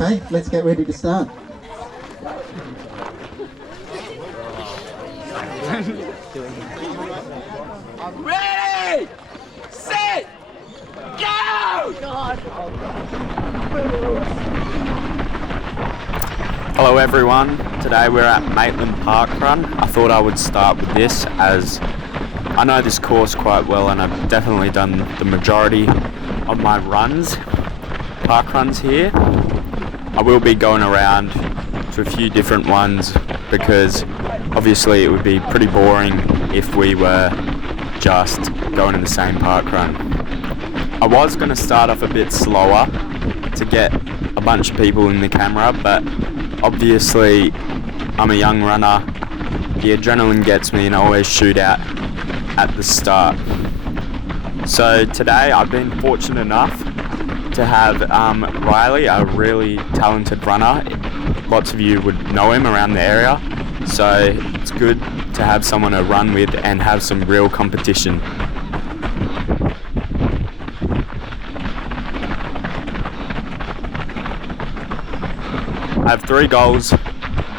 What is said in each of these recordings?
Okay, let's get ready to start. Ready, set, go! Hello everyone, today we're at Maitland Parkrun. I thought I would start with this as I know this course quite well and I've definitely done the majority of my park runs here. I will be going around to a few different ones because obviously it would be pretty boring if we were just going in the same park run. I was going to start off a bit slower to get a bunch of people in the camera, but obviously I'm a young runner, the adrenaline gets me and I always shoot out at the start. So today I've been fortunate enough to have Riley, a really talented runner. Lots of you would know him around the area, so it's good to have someone to run with and have some real competition. I have 3 goals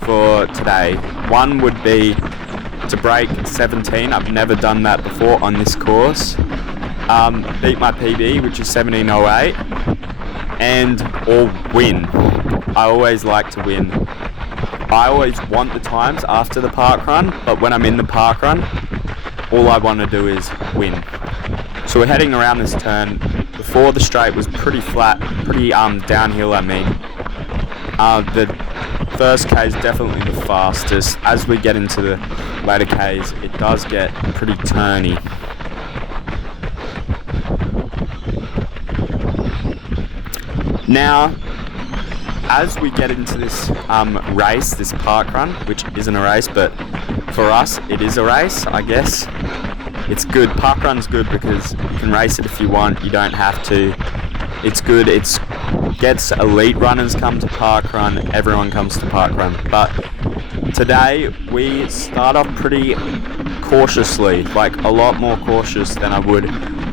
for today. One would be to break 17. I've never done that before on this course. Beat my PB, which is 17:08, and or win. I always like to win. I always want the times after the park run, but when I'm in the park run, all I want to do is win. So we're heading around this turn. Before the straight was pretty flat, pretty downhill. The first K is definitely the fastest. As we get into the later Ks, it does get pretty turny. Now, as we get into this race, this park run, which isn't a race, but for us it is a race, I guess. It's good. Park run's good because you can race it if you want. You don't have to. It's good. It's gets elite runners come to park run. Everyone comes to park run. But today we start off pretty cautiously, like a lot more cautious than I would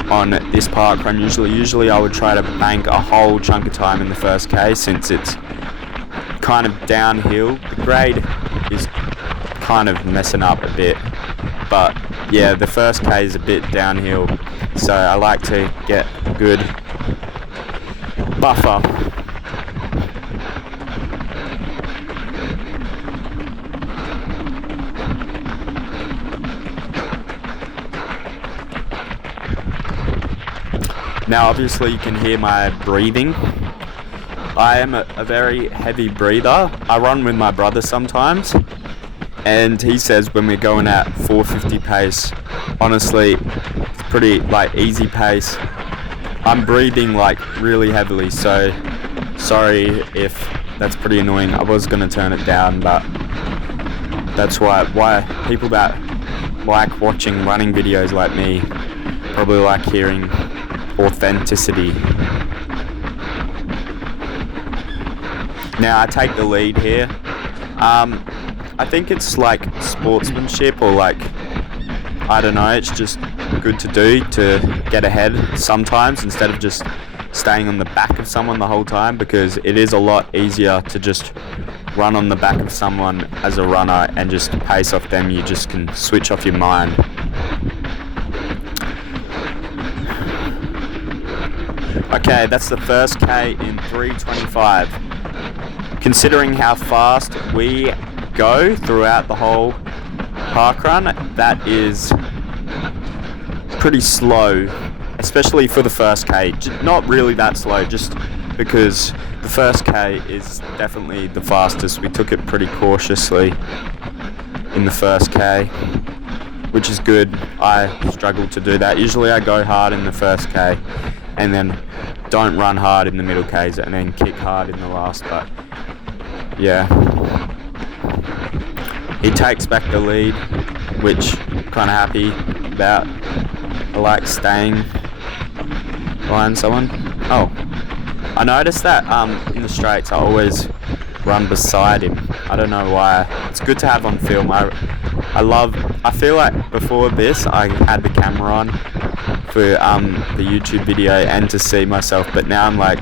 on this park run. Usually I would try to bank a whole chunk of time in the first K since it's kind of downhill. The grade is kind of messing up a bit, but yeah, the first K is a bit downhill, so I like to get a good buffer. Now obviously you can hear my breathing. I am a very heavy breather. I run with my brother sometimes, and he says when we're going at 450 pace, honestly, it's pretty easy pace. I'm breathing really heavily, so sorry if that's pretty annoying. I was going to turn it down, but that's why people that like watching running videos like me probably like hearing authenticity. Now I take the lead here. I think it's sportsmanship or I don't know, it's just good to do to get ahead sometimes instead of just staying on the back of someone the whole time, because it is a lot easier to just run on the back of someone as a runner and just pace off them. You just can switch off your mind. Okay, that's the first K in 3:25. Considering how fast we go throughout the whole park run, that is pretty slow, especially for the first K. Not really that slow, just because the first K is definitely the fastest. We took it pretty cautiously in the first K, which is good. I struggled to do that. Usually I go hard in the first K and then don't run hard in the middle Ks and then kick hard in the last, but yeah. He takes back the lead, which I'm kind of happy about. I like staying behind someone. Oh, I noticed that in the straights I always run beside him. I don't know why. It's good to have on film. I feel like before this I had the camera on for the YouTube video and to see myself, but now I'm like,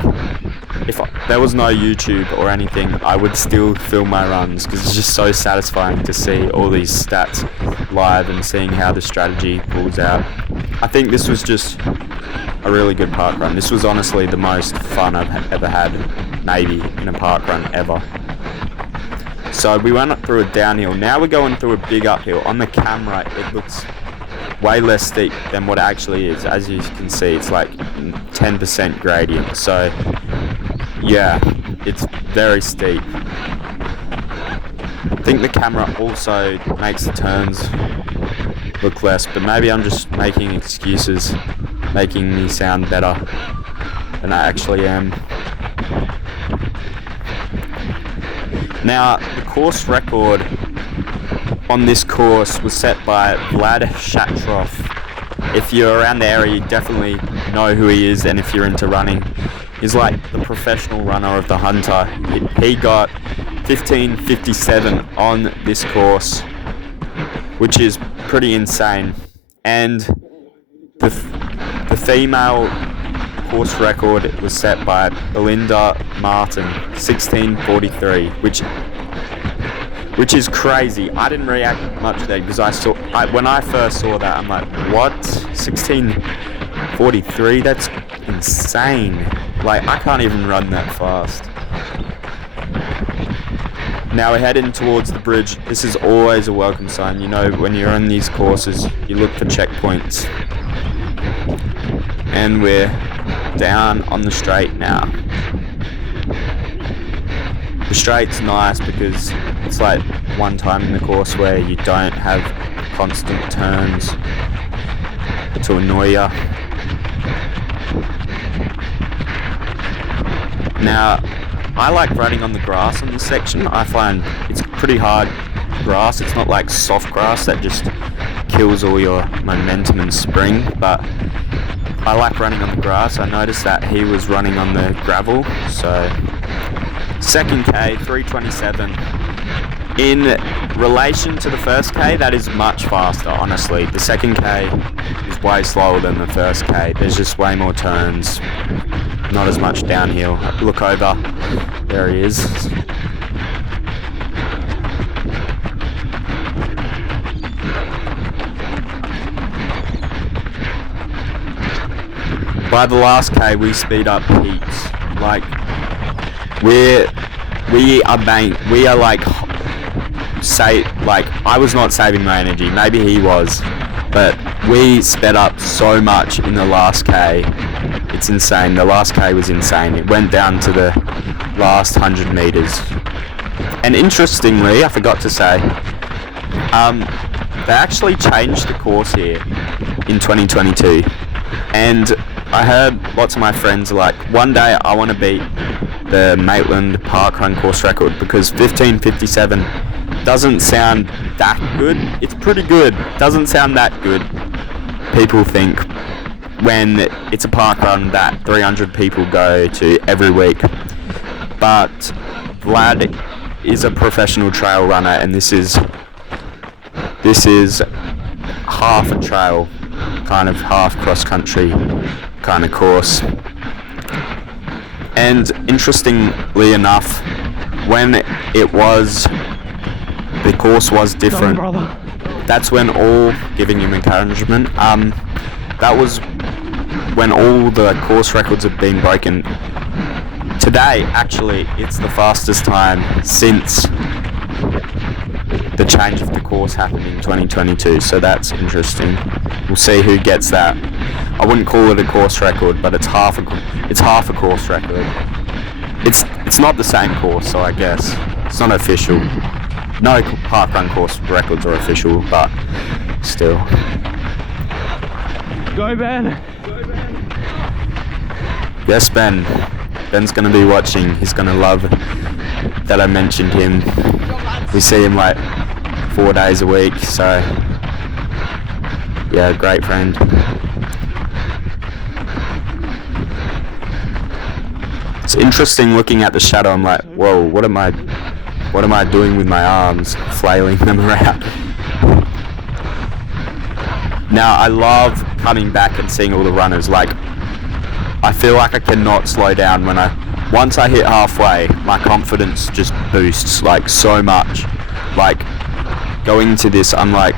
if there was no YouTube or anything, I would still film my runs because it's just so satisfying to see all these stats live and seeing how the strategy pulls out. I think this was just a really good park run. This was honestly the most fun I've ever had, maybe, in a park run ever. So we went up through a downhill. Now we're going through a big uphill. On the camera, it looks way less steep than what it actually is. As you can see, it's like 10% gradient. So yeah, it's very steep. I think the camera also makes the turns look less, but maybe I'm just making excuses, making me sound better than I actually am. Now, the course record on this course was set by Vlad Shatrov. If you're around the area, you definitely know who he is, and if you're into running, he's like the professional runner of the Hunter. He got 15:57 on this course, which is pretty insane. And the female course record was set by Belinda Martin, 16:43, which is crazy. I didn't react much there because when I first saw that, I'm like, what? 16:43? That's insane. Like, I can't even run that fast. Now we're heading towards the bridge. This is always a welcome sign. You know, when you're on these courses, you look for checkpoints. And we're down on the straight now. The straight's nice because it's like one time in the course where you don't have constant turns to annoy you. Now, I like running on the grass on this section. I find it's pretty hard grass. It's not like soft grass that just kills all your momentum and spring, but I like running on the grass. I noticed that he was running on the gravel, so second K, 3:27. In relation to the first K, that is much faster, honestly. The second K is way slower than the first K. There's just way more turns, not as much downhill. Look over, there he is. By the last K, we speed up heaps. Like, we are like, I was not saving my energy, maybe he was, but we sped up so much in the last K. It's insane. The last K was insane. It went down to the last 100 meters. And interestingly, I forgot to say, they actually changed the course here in 2022. And I heard lots of my friends like, one day I want to beat the Maitland Parkrun course record because 15:57 doesn't sound that good. It's pretty good. Doesn't sound that good, people think, when it's a park run that 300 people go to every week. But Vlad is a professional trail runner, and this is half a trail, kind of half cross country kind of course. And interestingly enough, when the course was different, that's when all giving him encouragement. That was when all the course records have been broken. Today, actually, it's the fastest time since the change of the course happened in 2022, so that's interesting. We'll see who gets that. I wouldn't call it a course record, but it's half a course record. It's not the same course, so I guess it's not official. No parkrun course records are official, but still. Go Ben! Yes, Ben. Ben's gonna be watching. He's gonna love that I mentioned him. We see him like 4 days a week, so yeah, great friend. It's interesting looking at the shadow. I'm like, whoa, what am I doing with my arms, flailing them around? Now, I love coming back and seeing all the runners. Like, I feel like I cannot slow down when I once I hit halfway, my confidence just boosts like so much. Like going into this, I'm like,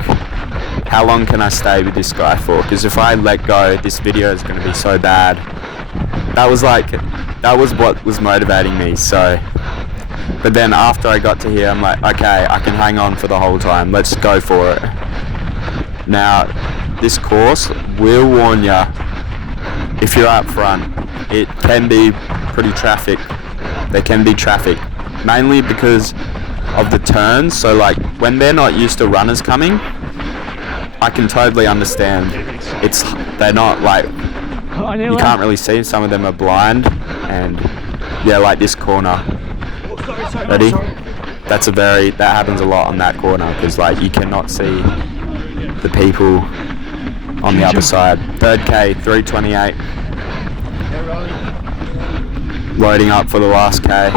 how long can I stay with this guy for? Because if I let go, this video is going to be so bad. That was what was motivating me. So, but then after I got to here, I'm like, okay, I can hang on for the whole time. Let's go for it. Now, this course will warn you, if you're up front, it can be pretty traffic. There can be traffic, mainly because of the turns. So like when they're not used to runners coming, I can totally understand. They're not like, you can't really see. Some of them are blind, and yeah, like this corner. Ready? That happens a lot on that corner because like you cannot see the people on the other side. Third K, 3:28. Loading up for the last K.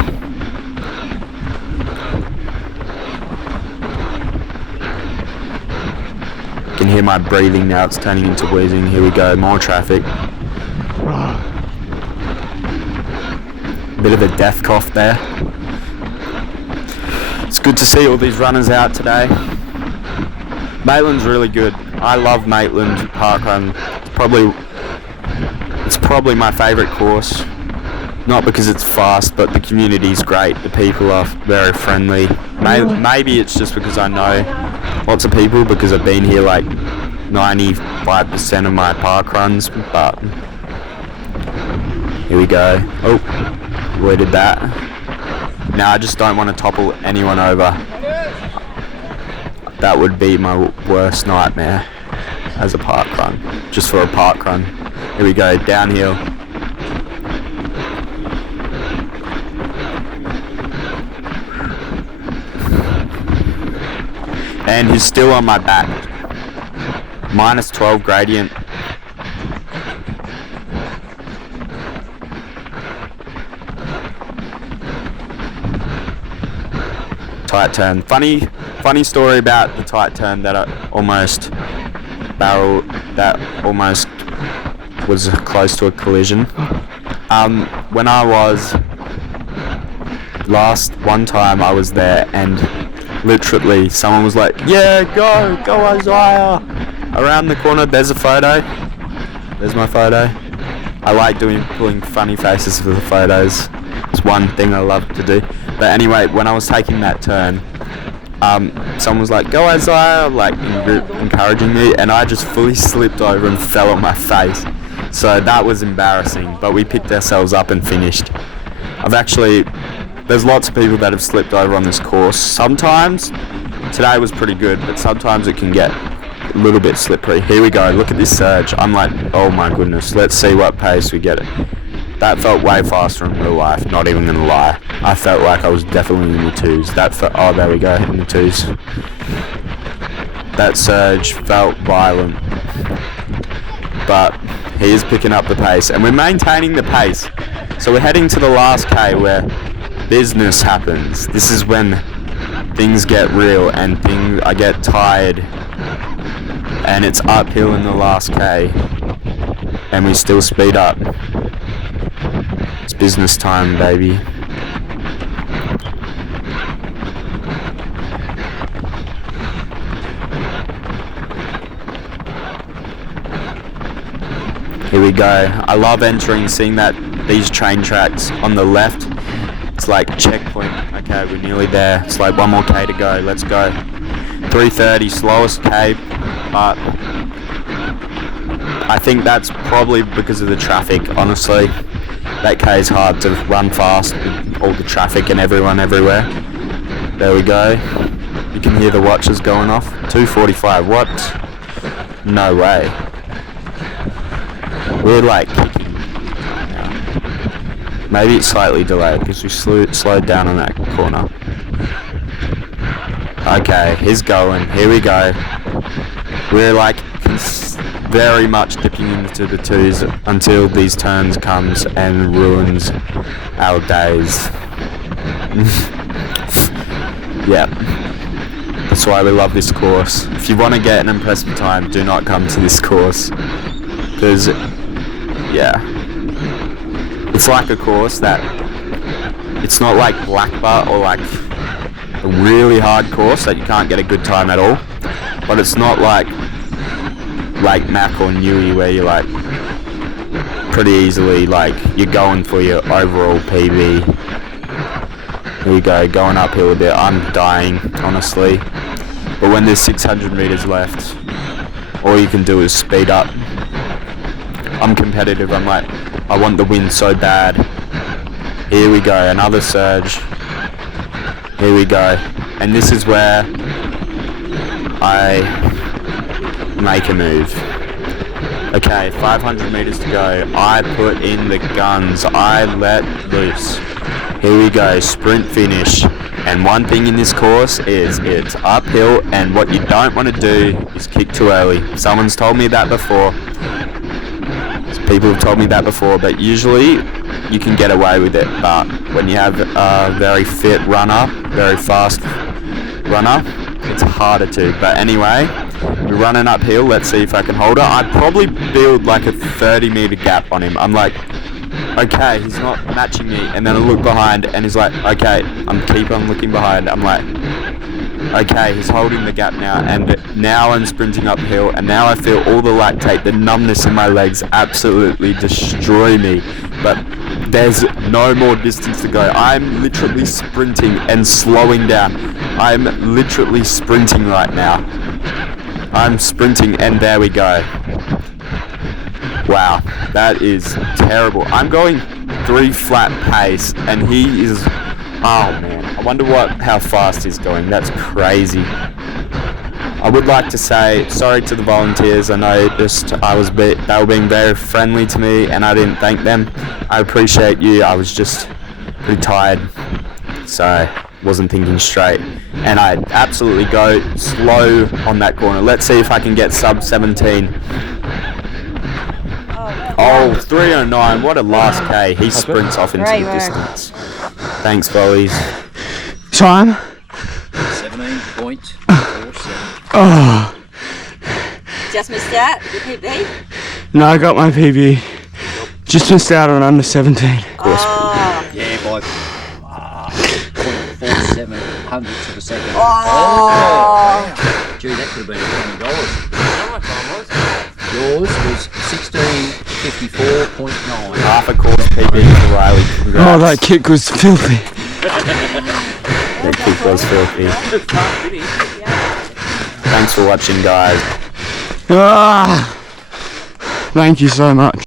You can hear my breathing now, it's turning into wheezing. Here we go, more traffic. Bit of a death cough there. It's good to see all these runners out today. Maitland's really good. I love Maitland Parkrun. It's probably my favourite course. Not because it's fast, but the community's great. The people are very friendly. Maybe it's just because I know lots of people, because I've been here like 95% of my park runs. But here we go. Oh, avoided that. Now I just don't want to topple anyone over. That would be my worst nightmare as a park run, just for a park run. Here we go, downhill. And he's still on my back. -12 gradient. Tight turn. Funny story about the tight turn that I almost was close to a collision. When I was one time I was there, and literally someone was like, yeah, go Isaiah, around the corner. There's a photo, there's my photo. I like pulling funny faces for the photos. It's one thing I love to do. But anyway, when I was taking that turn, someone was like, go Isaiah, like encouraging me, and I just fully slipped over and fell on my face. So that was embarrassing, but we picked ourselves up and finished. There's lots of people that have slipped over on this course. Sometimes, today was pretty good, but sometimes it can get a little bit slippery. Here we go, look at this surge. I'm like, oh my goodness, let's see what pace we get. That felt way faster in real life, not even gonna lie. I felt like I was definitely in the twos. Oh, there we go, in the twos. That surge felt violent. But he is picking up the pace, and we're maintaining the pace. So we're heading to the last K where business happens. This is when things get real and I get tired, and it's uphill in the last K, and we still speed up. It's business time, baby. Here we go. I love seeing these train tracks on the left. It's like checkpoint. Okay, we're nearly there. It's like one more K to go. Let's go. 3:30, slowest K, but I think that's probably because of the traffic, honestly. That K is hard to run fast with all the traffic and everyone everywhere. There we go. You can hear the watches going off. 2:45, what? No way. We're like kicking now. Maybe it's slightly delayed because we slowed down on that corner. Okay, he's going. Here we go. We're like very much dipping into the twos until these turns comes and ruins our days. Yeah. That's why we love this course. If you want to get an impressive time, do not come to this course. Because, yeah, it's like a course that it's not like Blackbutt or like a really hard course that you can't get a good time at all, but it's not like Lake Mac or Newey where you're like pretty easily like you're going for your overall PB. Here you go, going uphill a bit. I'm dying, honestly. But when there's 600 meters left, all you can do is speed up. I'm competitive. I'm like, I want the win so bad. Here we go, another surge. Here we go. And this is where I make a move. Okay, 500 meters to go. I put in the guns. I let loose. Here we go, sprint finish. And one thing in this course is it's uphill, and what you don't want to do is kick too early. Someone's told me that before. People have told me that before, but usually you can get away with it. But when you have a very fit runner, very fast runner, it's harder to. But anyway, we're running uphill. Let's see if I can hold it. I'd probably build like a 30-meter gap on him. I'm like, okay, he's not matching me. And then I look behind and he's like, okay, I'm keep on looking behind. I'm like, okay, he's holding the gap now, and now I'm sprinting uphill, and now I feel all the lactate, the numbness in my legs absolutely destroy me. But there's no more distance to go. I'm literally sprinting and slowing down. I'm literally sprinting right now. I'm sprinting, and there we go. Wow, that is terrible. I'm going 3 flat pace, and he is, oh man, I wonder how fast he's going. That's crazy. I would like to say sorry to the volunteers. I noticed they were being very friendly to me, and I didn't thank them. I appreciate you. I was just pretty tired, so wasn't thinking straight, and I absolutely go slow on that corner. Let's see if I can get sub 17. Oh, 309, what a last K. He sprints off into the distance. Thanks, Bollies. Time? 17.47. Oh. Just missed out, your PB? No, I got my PB. Just missed out on under 17. Oh. Yeah, by 0.47 hundredths of a second. Oh. Gee, that could have been $20. How much time was it? Yours was 16:54.9. Half a course PB for Riley. Congrats. Oh, that kick was filthy. That kick was filthy. Thanks for watching, guys. Ah, thank you so much.